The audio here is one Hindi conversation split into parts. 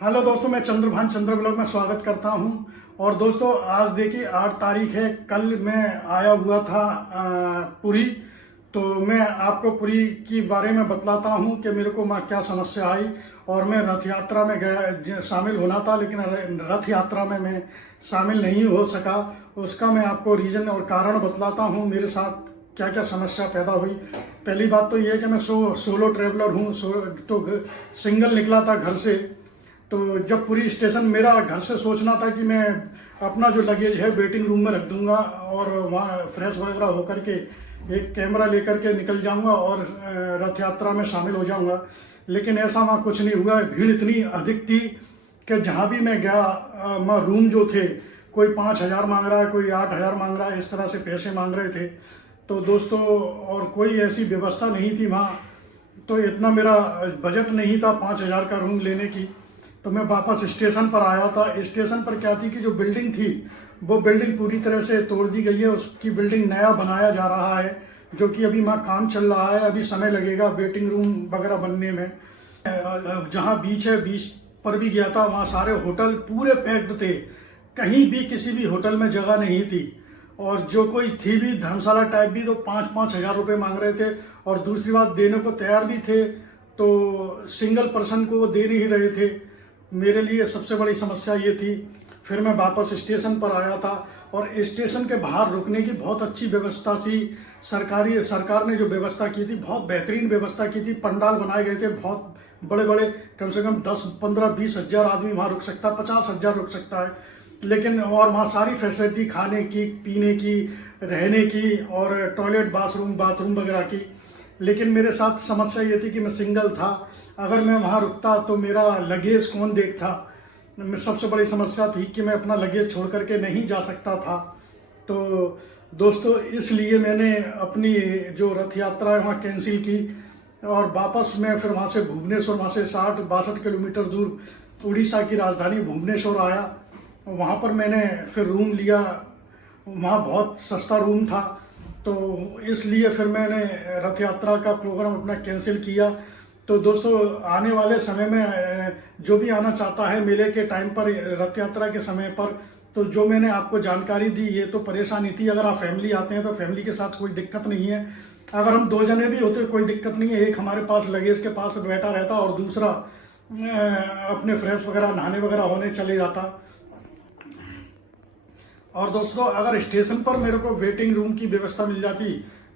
हेलो दोस्तों, मैं चंद्रभान चंद्र ब्लॉग में स्वागत करता हूं। और दोस्तों आज देखिए 8 तारीख है। कल मैं आया हुआ था पुरी। तो मैं आपको पुरी के बारे में बतलाता हूं कि मेरे को वहाँ क्या समस्या आई। और मैं रथ यात्रा में गया, शामिल होना था, लेकिन रथ यात्रा में मैं शामिल नहीं हो सका। उसका मैं आपको रीज़न और कारण बतलाता हूँ मेरे साथ क्या क्या समस्या पैदा हुई। पहली बात तो ये है कि मैं सोलो ट्रेवलर हूँ। तो सिंगल निकला था घर से। तो जब पुरी स्टेशन, मेरा घर से सोचना था कि मैं अपना जो लगेज है वेटिंग रूम में रख दूंगा और वहाँ फ्रेश वगैरह होकर के एक कैमरा लेकर के निकल जाऊंगा और रथ यात्रा में शामिल हो जाऊंगा। लेकिन ऐसा वहाँ कुछ नहीं हुआ। भीड़ इतनी अधिक थी कि जहाँ भी मैं गया वहाँ रूम जो थे, कोई 5,000 मांग रहा है, कोई 8,000 मांग रहा है, इस तरह से पैसे मांग रहे थे। तो दोस्तों, और कोई ऐसी व्यवस्था नहीं थी वहाँ। तो इतना मेरा बजट नहीं था 5,000 का रूम लेने की। तो मैं वापस स्टेशन पर आया था। स्टेशन पर क्या थी कि जो बिल्डिंग थी वो बिल्डिंग पूरी तरह से तोड़ दी गई है। उसकी बिल्डिंग नया बनाया जा रहा है, जो कि अभी वहाँ काम चल रहा है। अभी समय लगेगा वेटिंग रूम वगैरह बनने में। जहाँ बीच है, बीच पर भी गया था, वहाँ सारे होटल पूरे पैक्ड थे। कहीं भी किसी भी होटल में जगह नहीं थी। और जो कोई थी भी धर्मशाला टाइप भी, तो 5,000 रुपये मांग रहे थे। और दूसरी बात, देने को तैयार भी थे तो सिंगल पर्सन को वो दे नहीं रहे थे। मेरे लिए सबसे बड़ी समस्या ये थी। फिर मैं वापस स्टेशन पर आया था और स्टेशन के बाहर रुकने की बहुत अच्छी व्यवस्था थी। सरकार ने जो व्यवस्था की थी, बहुत बेहतरीन व्यवस्था की थी। पंडाल बनाए गए थे बहुत बड़े बड़े, कम से कम 10, 15, 20 हजार आदमी वहाँ रुक सकता है, 50,000 रुक सकता है। लेकिन और वहाँ सारी फैसिलिटी, खाने की, पीने की, रहने की और टॉयलेट, बाथरूम वगैरह की। लेकिन मेरे साथ समस्या ये थी कि मैं सिंगल था। अगर मैं वहाँ रुकता तो मेरा लगेज कौन देखता। सबसे बड़ी समस्या थी कि मैं अपना लगेज छोड़ करके नहीं जा सकता था। तो दोस्तों, इसलिए मैंने अपनी जो रथ यात्रा है वहाँ कैंसिल की। और वापस मैं फिर वहाँ से भुवनेश्वर, वहाँ से 60-62 किलोमीटर दूर उड़ीसा की राजधानी भुवनेश्वर आया। वहाँ पर मैंने फिर रूम लिया। वहाँ बहुत सस्ता रूम था। तो इसलिए फिर मैंने रथ यात्रा का प्रोग्राम अपना कैंसिल किया। तो दोस्तों, आने वाले समय में जो भी आना चाहता है मेले के टाइम पर, रथ यात्रा के समय पर, तो जो मैंने आपको जानकारी दी, ये तो परेशानी थी। अगर आप फैमिली आते हैं तो फैमिली के साथ कोई दिक्कत नहीं है। अगर हम 2 जने भी होते कोई दिक्कत नहीं है। एक हमारे पास लगेज के पास बैठा रहता और दूसरा अपने फ्रेश वगैरह, नहाने वगैरह होने चले जाता। और दोस्तों, अगर स्टेशन पर मेरे को वेटिंग रूम की व्यवस्था मिल जाती,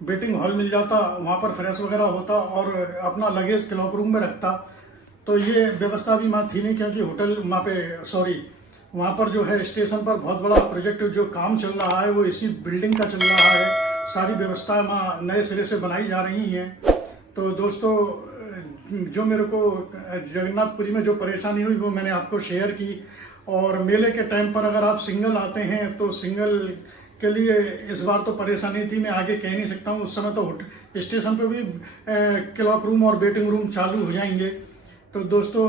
वेटिंग हॉल मिल जाता, वहाँ पर फ्रेश वगैरह होता और अपना लगेज क्लॉक रूम में रखता, तो ये व्यवस्था भी वहाँ थी नहीं। क्योंकि होटल वहाँ पे, वहाँ पर जो है स्टेशन पर बहुत बड़ा प्रोजेक्ट जो काम चल रहा है वो इसी बिल्डिंग का चल रहा है। सारी व्यवस्था वहाँ नए सिरे से बनाई जा रही हैं। तो दोस्तों, जो मेरे को जगन्नाथपुरी में जो परेशानी हुई वो मैंने आपको शेयर की। और मेले के टाइम पर अगर आप सिंगल आते हैं तो सिंगल के लिए इस बार तो परेशानी थी, मैं आगे कह नहीं सकता हूँ। उस समय तो स्टेशन पे भी क्लॉक रूम और वेटिंग रूम चालू हो जाएंगे। तो दोस्तों,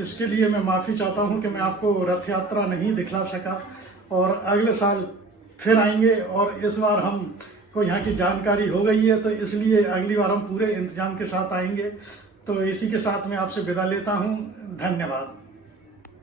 इसके लिए मैं माफ़ी चाहता हूँ कि मैं आपको रथ यात्रा नहीं दिखला सका। और अगले साल फिर आएंगे। और इस बार हम को यहाँ की जानकारी हो गई है, तो इसलिए अगली बार हम पूरे इंतजाम के साथ आएंगे। तो इसी के साथ मैं आपसे विदा लेता हूँ। धन्यवाद।